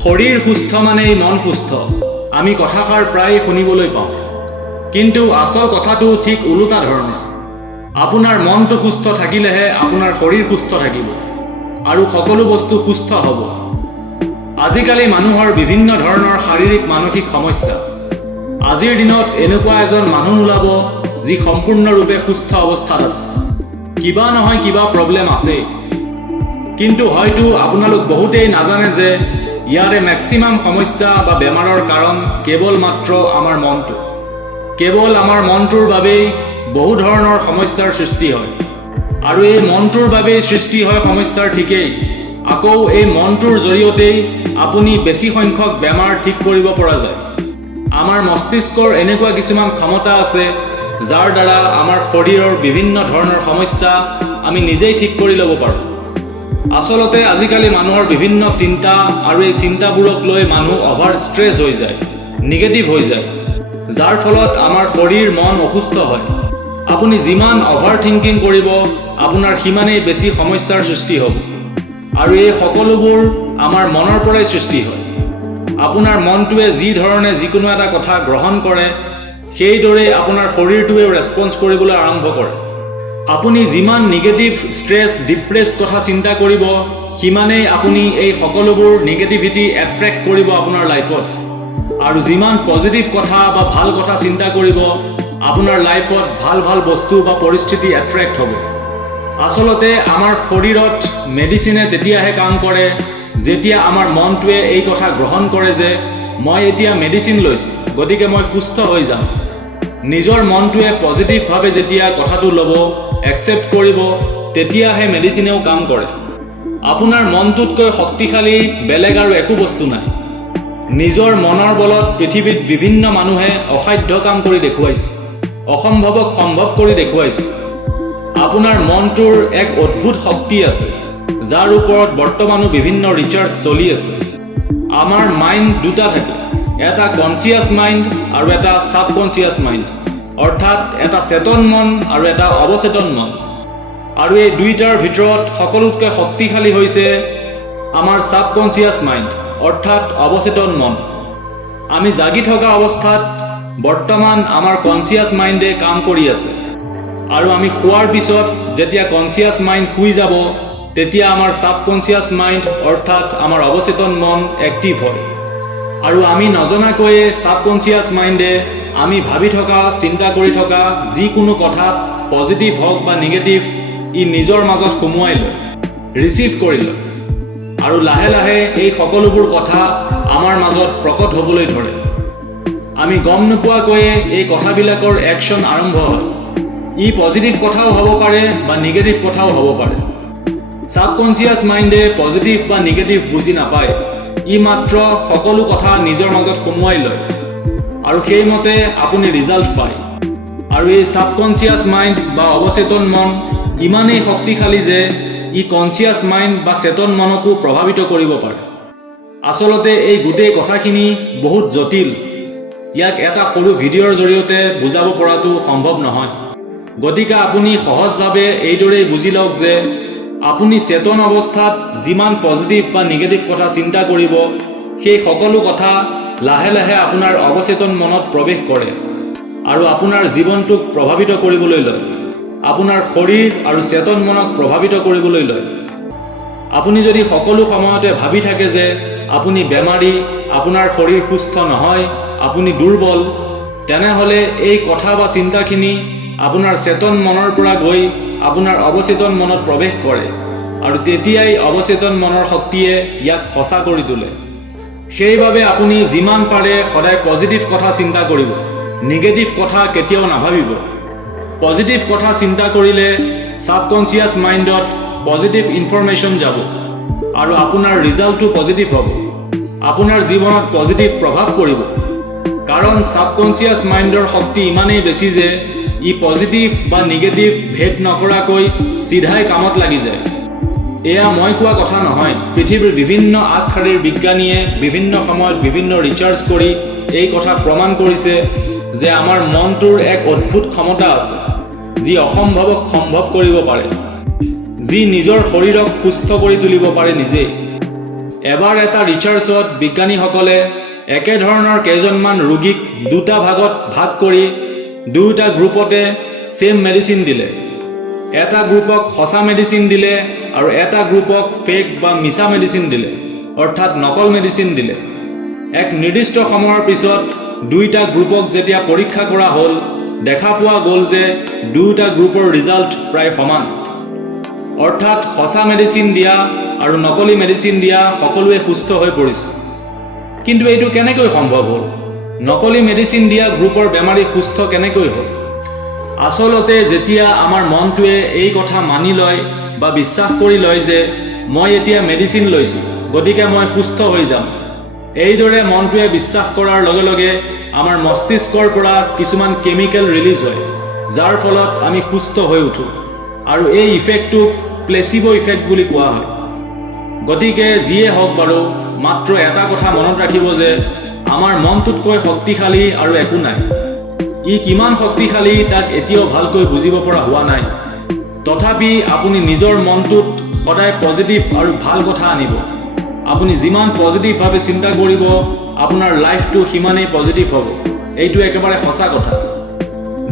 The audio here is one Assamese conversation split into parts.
শৰীৰ সুস্থ মানেই মন সুস্থ আমি কথাষাৰ প্ৰায় শুনিবলৈ পাওঁ কিন্তু আসল কথাটো ঠিক উল্টা ধৰণৰ আপোনাৰ মনটো সুস্থ থাকিলেহে আপোনাৰ শৰীৰ সুস্থ থাকিব আৰু সকলো বস্তু সুস্থ হ'ব আজিকালি মানুহৰ বিভিন্ন ধৰণৰ শাৰীৰিক মানসিক সমস্যা আজিৰ দিনত এনেকুৱা এজন মানুহ ওলাব যি সম্পূৰ্ণৰূপে সুস্থ অৱস্থাত আছে কিবা নহয় কিবা প্ৰব্লেম আছে কিন্তু হয়তো আপোনালোক বহুতেই নাজানে যে ইয়াৰে ম্যাক্সিমাম সমস্যা বা বেমাৰৰ কাৰণ কেৱল মাত্ৰ আমাৰ মনটো কেৱল আমাৰ মনটোৰ বাবেই বহু ধৰণৰ সমস্যাৰ সৃষ্টি হয় আৰু এই মনটোৰ বাবেই সৃষ্টি হয় সমস্যাৰ ঠিকেই আকৌ এই মনটোৰ জৰিয়তেই আপুনি বেছি সংখ্যক বেমাৰ ঠিক কৰিব পৰা যায় আমাৰ মস্তিষ্কৰ এনেকুৱা কিছুমান ক্ষমতা আছে যাৰ দ্বাৰা আমাৰ শৰীৰৰ বিভিন্ন ধৰণৰ সমস্যা আমি নিজেই ঠিক কৰি ল'ব পাৰোঁ আসলতে আজিকালি মানুহৰ বিভিন্ন চিন্তা আৰু এই চিন্তাবোৰক লৈ মানুহ অভাৰ ষ্ট্ৰেছ হৈ যায় নিগেটিভ হৈ যায় যাৰ ফলত আমাৰ শৰীৰ মন অসুস্থ হয় আপুনি যিমান অভাৰ থিংকিং কৰিব আপোনাৰ সিমানেই বেছি সমস্যাৰ সৃষ্টি হ'ব আৰু এই সকলোবোৰ আমাৰ মনৰ পৰাই সৃষ্টি হয় আপোনাৰ মনটোৱে যি ধৰণে যিকোনো এটা কথা গ্ৰহণ কৰে সেইদৰে আপোনাৰ শৰীৰটোৱে ৰেছপন্স কৰিবলৈ আৰম্ভ কৰে আপুনি যিমান নিগেটিভ ষ্ট্ৰেছ ডিপ্ৰেছড কথা চিন্তা কৰিব সিমানেই আপুনি এই সকলোবোৰ নিগেটিভিটি এট্ৰেক্ট কৰিব আপোনাৰ লাইফত আৰু যিমান পজিটিভ কথা বা ভাল কথা চিন্তা কৰিব আপোনাৰ লাইফত ভাল ভাল বস্তু বা পৰিস্থিতি এট্ৰেক্ট হ'ব আসলতে আমাৰ শৰীৰত মেডিচিনে তেতিয়াহে কাম কৰে যেতিয়া আমাৰ মনটোৱে এই কথা গ্ৰহণ কৰে যে মই এতিয়া মেডিচিন লৈছোঁ গতিকে মই সুস্থ হৈ যাম নিজৰ মনটোৱে পজিটিভভাৱে যেতিয়া কথাটো ল'ব একচেপ্ট কৰিব তেতিয়াহে মেডিচিনেও কাম কৰে আপোনাৰ মনটোতকৈ শক্তিশালী বেলেগ আৰু একো বস্তু নাই নিজৰ মনৰ বলত পৃথিৱীত বিভিন্ন মানুহে অসাধ্য কাম কৰি দেখুৱাইছে অসম্ভৱক সম্ভৱ কৰি দেখুৱাইছে আপোনাৰ মনটোৰ এক অদ্ভুত শক্তি আছে যাৰ ওপৰত বৰ্তমানো বিভিন্ন ৰিচাৰ্চ চলি আছে আমাৰ মাইণ্ড দুটা থাকে এটা কনচিয়াছ মাইণ্ড আৰু এটা সাবকনচিয়াছ মাইণ্ড অৰ্থাৎ এটা চেতন মন আৰু এটা অৱচেতন মন আৰু এই দুইটাৰ ভিতৰত সকলোতকৈ শক্তিশালী হৈছে আমাৰ সাবকনচিয়াছ মাইণ্ড অৰ্থাৎ অৱচেতন মন আমি জাগি থকা অৱস্থাত বৰ্তমান আমাৰ কনচিয়াছ মাইণ্ডে কাম কৰি আছে আৰু আমি শোৱাৰ পিছত যেতিয়া কনচিয়াছ মাইণ্ড শুই যাব তেতিয়া আমাৰ সাবকনচিয়াছ মাইণ্ড অৰ্থাৎ আমাৰ অৱচেতন মন এক্টিভ হয় আৰু আমি নজনাকৈয়ে সাবকনচিয়াছ মাইণ্ডে আমি ভাবি থকা চিন্তা কৰি থকা যিকোনো কথাত পজিটিভ হওক বা নিগেটিভ ই নিজৰ মাজত সোমোৱাই লয় ৰিচিভ কৰি লয় আৰু লাহে লাহে এই সকলোবোৰ কথা আমাৰ মাজত প্ৰকট হ'বলৈ ধৰে আমি গম নোপোৱাকৈয়ে এই কথাবিলাকৰ একশ্যন আৰম্ভ হয় ই পজিটিভ কথাও হ'ব পাৰে বা নিগেটিভ কথাও হ'ব পাৰে সাবকনচিয়াছ মাইণ্ডে পজিটিভ বা নিগেটিভ বুজি নাপায় ই মাত্ৰ সকলো কথা নিজৰ মাজত সোমোৱাই লয় আৰু সেইমতে আপুনি ৰিজাল্ট পায় আৰু এই সাবকনচিয়াছ মাইণ্ড বা অৱচেতন মন ইমানেই শক্তিশালী যে ই কনচিয়াছ মাইণ্ড বা চেতন মনকো প্ৰভাৱিত কৰিব পাৰে আচলতে এই গোটেই কথাখিনি বহুত জটিল ইয়াক এটা সৰু ভিডিঅ'ৰ জৰিয়তে বুজাব পৰাটো সম্ভৱ নহয় গতিকে আপুনি সহজভাৱে এইদৰেই বুজি লওক যে আপুনি চেতন অৱস্থাত যিমান পজিটিভ বা নিগেটিভ কথা চিন্তা কৰিব সেই সকলো কথা লাহে লাহে আপোনাৰ অৱচেতন মনত প্ৰৱেশ কৰে আৰু আপোনাৰ জীৱনটোক প্ৰভাৱিত কৰিবলৈ লয় আপোনাৰ শৰীৰ আৰু চেতন মনক প্ৰভাৱিত কৰিবলৈ লয় আপুনি যদি সকলো সময়তে ভাবি থাকে যে আপুনি বেমাৰী আপোনাৰ শৰীৰ সুস্থ নহয় আপুনি দুৰ্বল তেনেহ'লে এই কথা বা চিন্তাখিনি আপোনাৰ চেতন মনৰ পৰা গৈ আপোনাৰ অৱচেতন মনত প্ৰৱেশ কৰে আৰু তেতিয়াই অৱচেতন মনৰ শক্তিয়ে ইয়াক সঁচা কৰি তোলে সেইবাবে আপুনি যিমান পাৰে সদায় পজিটিভ কথা চিন্তা কৰিব নিগেটিভ কথা কেতিয়াও নাভাবিব পজিটিভ কথা চিন্তা কৰিলে সাবকনচিয়াছ মাইণ্ডত পজিটিভ ইনফৰমেশ্যন যাব আৰু আপোনাৰ ৰিজাল্টটো পজিটিভ হ'ব আপোনাৰ জীৱনত পজিটিভ প্ৰভাৱ পৰিব কাৰণ সাবকনচিয়াছ মাইণ্ডৰ শক্তি ইমানেই বেছি যে ই পজিটিভ বা নিগেটিভ ভেদ নকৰাকৈ চিধাই কামত লাগি যায় এয়া মই কোৱা কথা নহয় পৃথিৱীৰ বিভিন্ন আগশাৰীৰ বিজ্ঞানীয়ে বিভিন্ন সময়ত বিভিন্ন ৰিচাৰ্চ কৰি এই কথা প্ৰমাণ কৰিছে যে আমাৰ মনটোৰ এক অদ্ভুত ক্ষমতা আছে যি অসম্ভৱক সম্ভৱ কৰিব পাৰে যি নিজৰ শৰীৰক সুস্থ কৰি তুলিব পাৰে নিজেই এবাৰ এটা ৰিচাৰ্চত বিজ্ঞানীসকলে একেধৰণৰ কেইজনমান ৰোগীক দুটা ভাগত ভাগ কৰি দুটা গ্ৰুপতে সেম মেডিচিন দিলে। এটা গ্ৰুপক সঁচা মেডিচিন দিলে আৰু এটা গ্ৰুপক ফেক বা মিছা মেডিচিন দিলে, অৰ্থাৎ নকল মেডিচিন দিলে। এক নিৰ্দিষ্ট সময়ৰ পিছত দুইটা গ্ৰুপক যেতিয়া পৰীক্ষা কৰা হ'ল, দেখা পোৱা গ'ল যে দুটা গ্ৰুপৰ ৰিজাল্ট প্ৰায় সমান। অৰ্থাৎ সঁচা মেডিচিন দিয়া আৰু নকলি মেডিচিন দিয়া সকলোৱে সুস্থ হৈ পৰিছে। কিন্তু এইটো কেনেকৈ সম্ভৱ হ'ল? নকলি মেডিচিন দিয়া গ্ৰুপৰ বেমাৰী সুস্থ কেনেকৈ হ'ল? আচলতে যেতিয়া আমাৰ মনটোৱে এই কথা মানি লয় বা বিশ্বাস কৰি লয় যে মই এতিয়া মেডিচিন লৈছোঁ, গতিকে মই সুস্থ হৈ যাম, এইদৰে মনটোৱে বিশ্বাস কৰাৰ লগে লগে আমাৰ মস্তিষ্কৰ পৰা কিছুমান কেমিকেল ৰিলিজ হয়, যাৰ ফলত আমি সুস্থ হৈ উঠোঁ। আৰু এই ইফেক্টটোক প্লেচিবো ইফেক্ট বুলি কোৱা হয়। গতিকে যিয়ে হওক বাৰু, মাত্ৰ এটা কথা মনত ৰাখিব যে আমাৰ মনটোতকৈ শক্তিশালী আৰু একো নাই। ই কিমান শক্তিশালী তাক এতিয়াও ভালকৈ বুজিব পৰা হোৱা নাই। তথাপি আপুনি নিজৰ মনটোত সদায় পজিটিভ আৰু ভাল কথা আনিব। আপুনি যিমান পজিটিভভাৱে চিন্তা কৰিব, আপোনাৰ লাইফটো সিমানেই পজিটিভ হ'ব। এইটো একেবাৰে সঁচা কথা।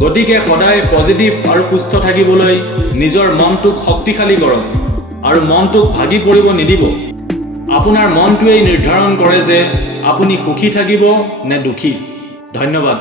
গতিকে সদায় পজিটিভ আৰু সুস্থ থাকিবলৈ নিজৰ মনটোক শক্তিশালী কৰক আৰু মনটোক ভাগি পৰিব নিদিব। আপোনাৰ মনটোৱেই নিৰ্ধাৰণ কৰে যে আপুনি সুখী থাকিব নে দুখী। ধন্যবাদ।